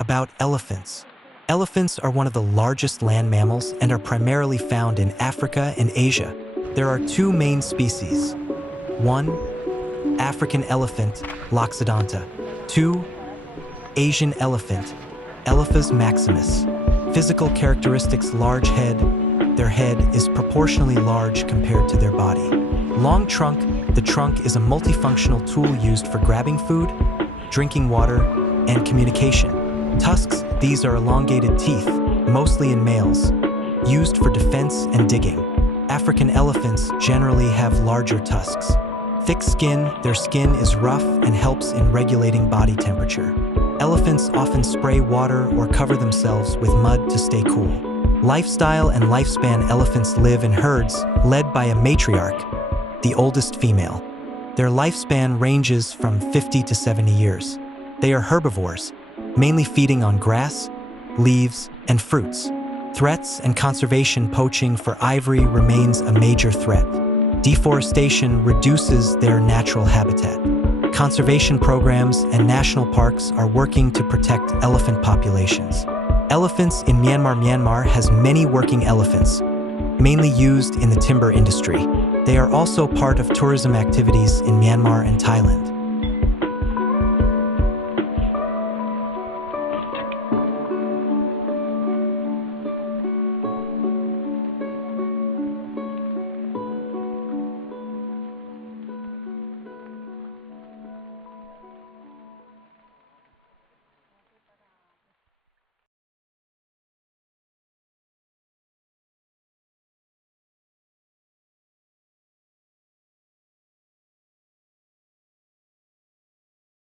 About elephants. Elephants are one of the largest land mammals and are primarily found in Africa and Asia. There are two main species. 1. African elephant, Loxodonta. 2. Asian elephant, Elephas maximus. Physical characteristics: large head. Their head is proportionally large compared to their body. Long trunk. The trunk is a multifunctional tool used for grabbing food, drinking water, and communication. Tusks. These are elongated teeth, mostly in males, used for defense and digging. African elephants generally have larger tusks. Thick skin. Their skin is rough and helps in regulating body temperature. Elephants often spray water or cover themselves with mud to stay cool. Lifestyle and lifespan. Elephants live in herds led by a matriarch, the oldest female. Their lifespan ranges from 50 to 70 years. They are herbivores, mainly feeding on grass, leaves, and fruits. Threats and conservation. Poaching for ivory remains a major threat. Deforestation reduces their natural habitat. Conservation programs and national parks are working to protect elephant populations. Elephants in Myanmar. Myanmar has many working elephants, mainly used in the timber industry. They are also part of tourism activities in Myanmar and Thailand.